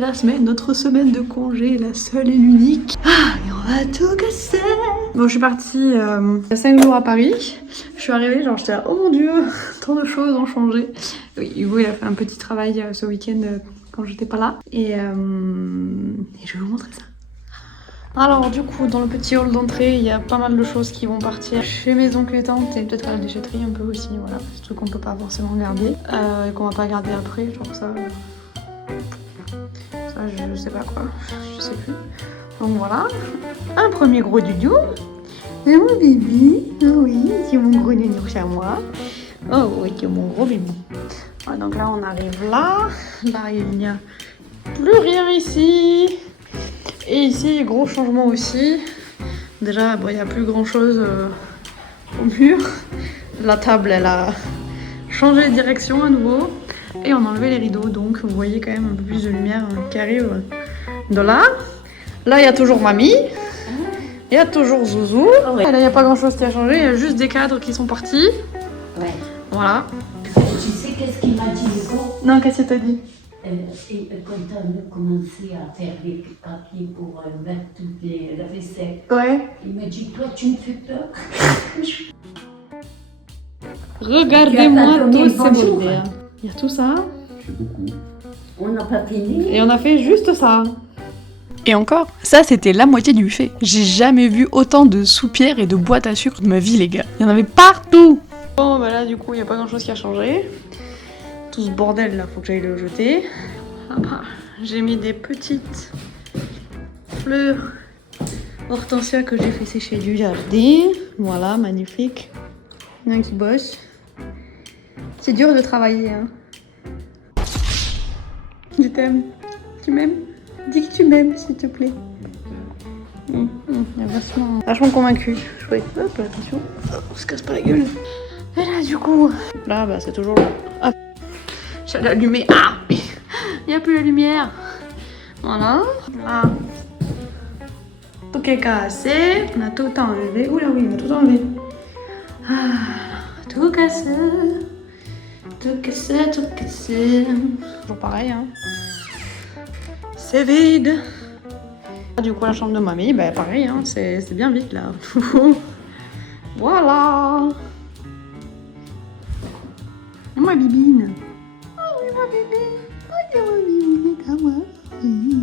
c'est la semaine, notre semaine de congé, la seule et l'unique. Ah, et on va tout casser. Bon, je suis partie 5 jours à Paris. Je suis arrivée, genre j'étais là, oh mon dieu, tant de choses ont changé. Oui, Hugo il a fait un petit travail ce week-end quand j'étais pas là. Et je vais vous montrer ça. Alors du coup, dans le petit hall d'entrée, il y a pas mal de choses qui vont partir chez mes oncles et tantes et peut-être à la déchetterie un peu aussi, voilà. Des trucs qu'on peut pas forcément garder et qu'on va pas garder après, genre ça je sais pas quoi, je sais plus. Donc voilà, un premier gros doudou. Et mon bébé, oh oui, c'est mon gros nounours à moi. Oh oui, c'est mon gros bébé. Ouais, donc là on arrive là il n'y a plus rien ici. Et ici, gros changement aussi. Déjà, bon, il n'y a plus grand chose au mur. La table, elle a changé de direction à nouveau. Et on a enlevé les rideaux, donc vous voyez quand même un peu plus de lumière qui arrive de là. Là, il y a toujours mamie. Il y a toujours Zouzou. Oh, ouais. Là, il n'y a pas grand chose qui a changé. Il y a juste des cadres qui sont partis. Ouais. Voilà. Tu sais qu'est-ce qu'il m'a dit le gars? Non, qu'est-ce qu'il t'a dit? Quand on a commencé à faire les papiers pour mettre toute la vaisselle, Ouais. il m'a dit, toi, tu me fais peur. Regardez-moi tous ces bordels. Il y a tout ça. C'est beaucoup. On n'a pas fini. Et on a fait juste ça. Et encore, ça c'était la moitié du buffet. J'ai jamais vu autant de soupières et de boîtes à sucre de ma vie, les gars. Il y en avait partout. Bon, bah là, du coup, il n'y a pas grand chose qui a changé. Tout ce bordel là, faut que j'aille le jeter. Ah, j'ai mis des petites fleurs hortensia que j'ai fait sécher du jardin. Voilà, magnifique. Il y en a qui bosse. C'est dur de travailler, hein. Je t'aime. Tu m'aimes? Dis que tu m'aimes, s'il te plaît. Il est vachement convaincu. Chouette. Hop, attention. On se casse pas la gueule. Et là, du coup, là, bah, c'est toujours là. Hop. J'ai allumé. Ah, il n'y a plus la lumière. Voilà. Là. Tout est cassé. On a tout enlevé. Oula, oui, on a tout enlevé. Ah, tout cassé. Tout cassé, tout cassé. Toujours pareil, hein. C'est vide. Du coup, la chambre de mamie, bah pareil, hein, c'est bien vide là. Voilà. Et moi, bibine. Oh, et moi, bébé. Oh, et moi, bibine, et à moi. Oui.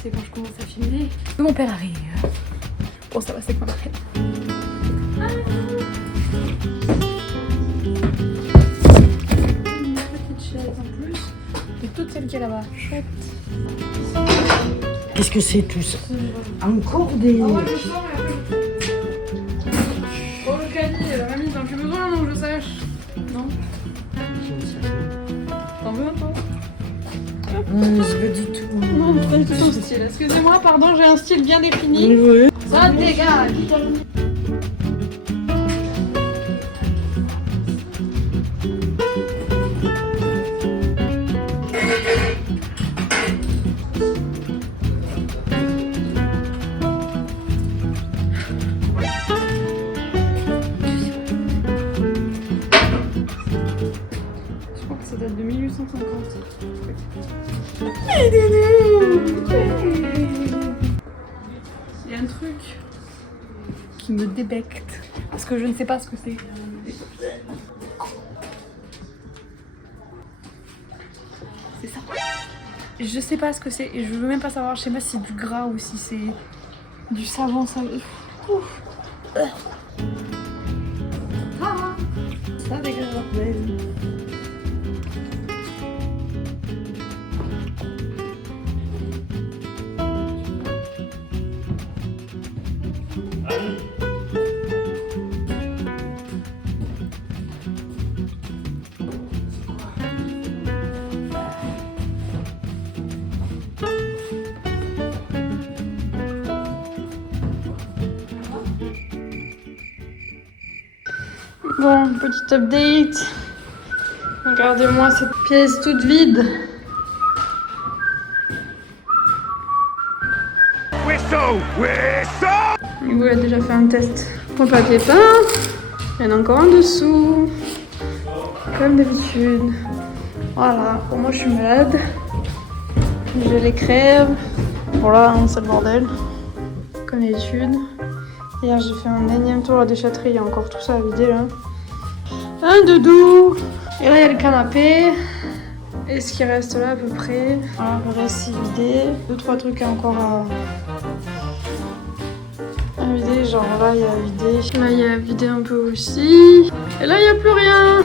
C'est quand je commence à filmer. Mon père arrive. Bon, ça va, c'est quand même. Une petite chaise en plus. Et toute celle qui est là-bas. Chouette. Qu'est-ce que c'est tout ça? Encore des... Oh, le sang, bon, le caddie, mamie, t'en as plus besoin, non, que je sache? Non? T'en veux un, toi? je veux du tout. Non, pas du tout ton style. Excusez-moi, pardon, j'ai un style bien défini. Oui. Ça dégage. Je crois que ça date de 1850. Il y a un truc qui me débecte parce que je ne sais pas ce que c'est. C'est ça. Je sais pas ce que c'est et je veux même pas savoir. Je sais pas si c'est du gras ou si c'est du savon. Bon, petit update. Regardez-moi cette pièce toute vide. Hugo a déjà fait un test. Mon papier peint. Il y en a encore en dessous. Comme d'habitude. Voilà, pour moi je suis malade. J'ai les crèves. Voilà, hein, c'est le bordel. Comme d'habitude. Hier j'ai fait un énième tour à la déchetterie. Il y a encore tout ça à vider là. Un doudou. Et là il y a le canapé. Et ce qui reste là à peu près. Voilà, le reste c'est vidé. 2-3 trucs encore à vider. Genre là il y a à vider. Là il y a à vider un peu aussi. Et là il n'y a plus rien.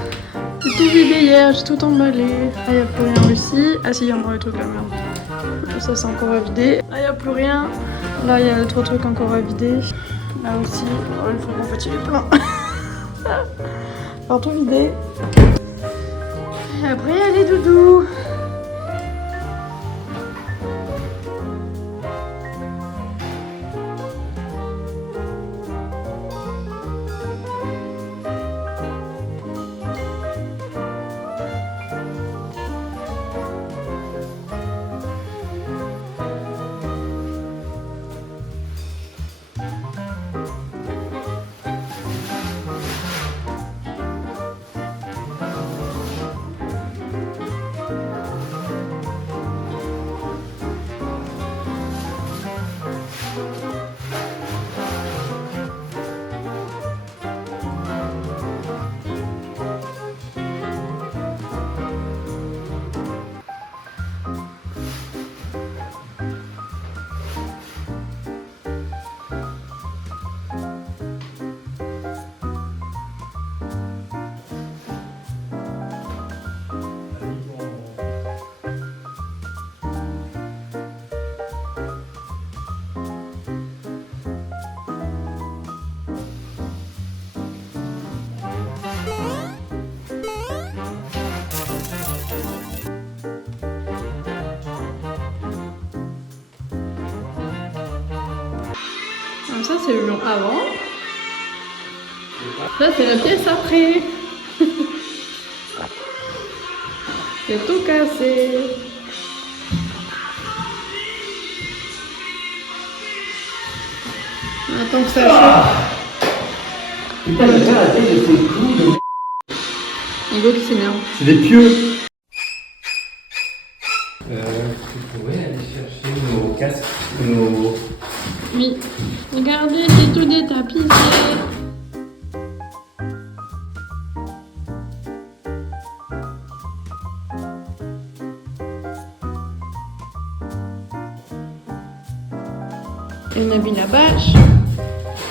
J'ai tout vidé hier, j'ai tout emballé. Là il n'y a plus rien aussi. Ah si, il y a encore des trucs là, merde. Ça c'est encore à vider. Là il n'y a plus rien. Là il y a 2-3 trucs encore à vider. Là aussi. Oh, le frigo en fait il est plein. Alors tout vidé. Et après il y a les doudous. Donc ça c'est le mur avant. Ça c'est la pièce après. C'est tout cassé. Attends que ça chauffe. Putain, le gars, la tête, il fait le coup. Hugo qui s'énerve. C'est des pieux. Tu pourrais aller chercher nos casques, nos... Oui. Regardez, c'est tout détapissé. Et on a mis la bâche.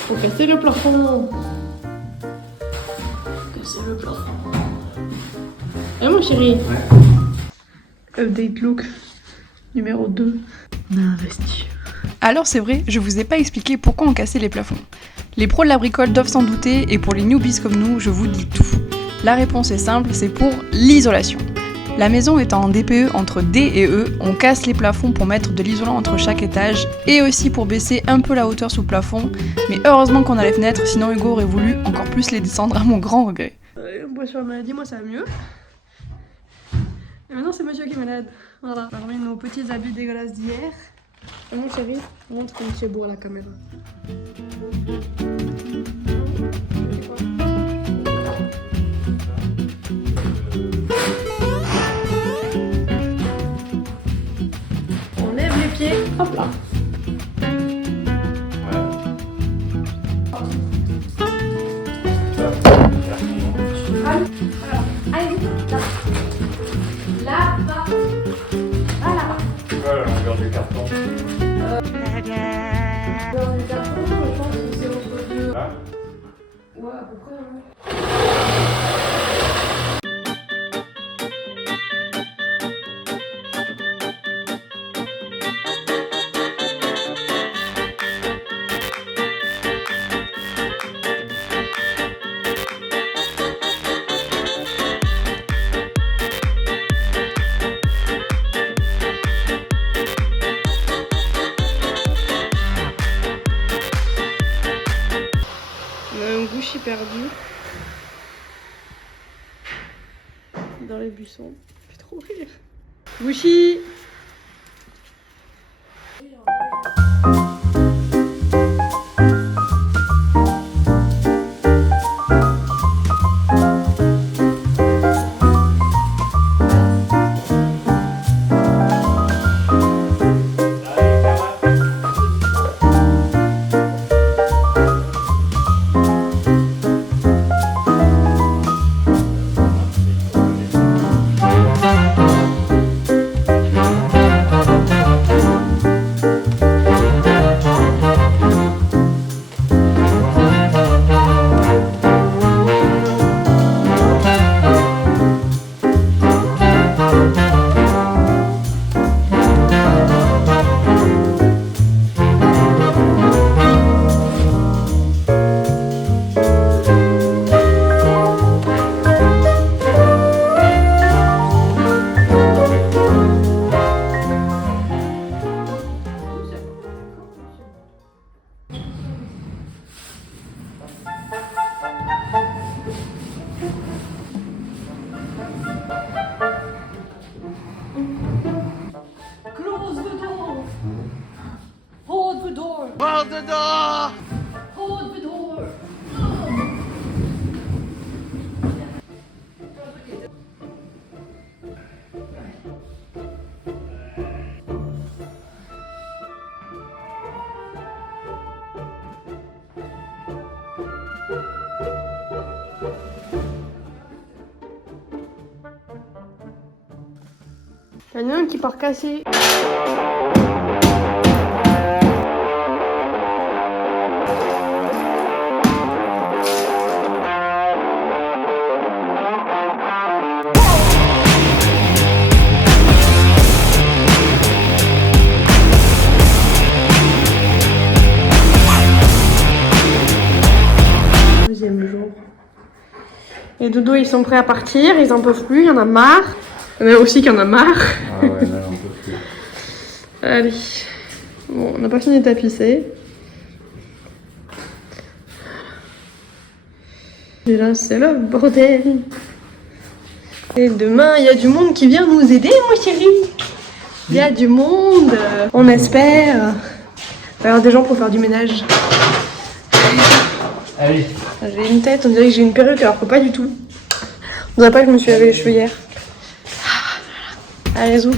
Faut casser le plafond. Casser le plafond. Eh mon chéri. Ouais. Update look numéro 2. On a investi. Alors c'est vrai, je vous ai pas expliqué pourquoi on cassait les plafonds. Les pros de la bricole doivent s'en douter et pour les newbies comme nous, je vous dis tout. La réponse est simple, c'est pour l'isolation. La maison étant en DPE entre D et E, on casse les plafonds pour mettre de l'isolant entre chaque étage et aussi pour baisser un peu la hauteur sous le plafond. Mais heureusement qu'on a les fenêtres, sinon Hugo aurait voulu encore plus les descendre à mon grand regret. On boit sur la maladie, moi ça va mieux. Et maintenant c'est monsieur qui est malade. Voilà. On a remis nos petits habits dégueulasses d'hier. Et mon chéri, montre comme tu es beau à la caméra. On lève les pieds, hop là. Allez, là. Là-bas. Ah, là-bas. Voilà, la longueur du carton. Dans le carton, je pense que c'est entre deux. Là. Ouais, à peu près. Ouais. On a un gouchi perdu. dans les buissons. Ça fait trop rire. Wushi. Close the door. Hold the door. Hold the door! Hold the door. Il y en a un qui part casser. Deuxième jour. Les doudous, ils sont prêts à partir, ils en peuvent plus, il y en a marre. Il y en a aussi qui en a marre. Ah ouais, là, on peut plus. Allez. Bon, on n'a pas fini de tapisser. Et là, c'est le bordel. Et demain, il y a du monde qui vient nous aider, moi chérie. Il y a du monde. On espère. Il va y avoir des gens pour faire du ménage. Allez. J'ai une tête, on dirait que j'ai une perruque alors que pas du tout. On dirait pas que je me suis lavé les cheveux hier. Allez, zou.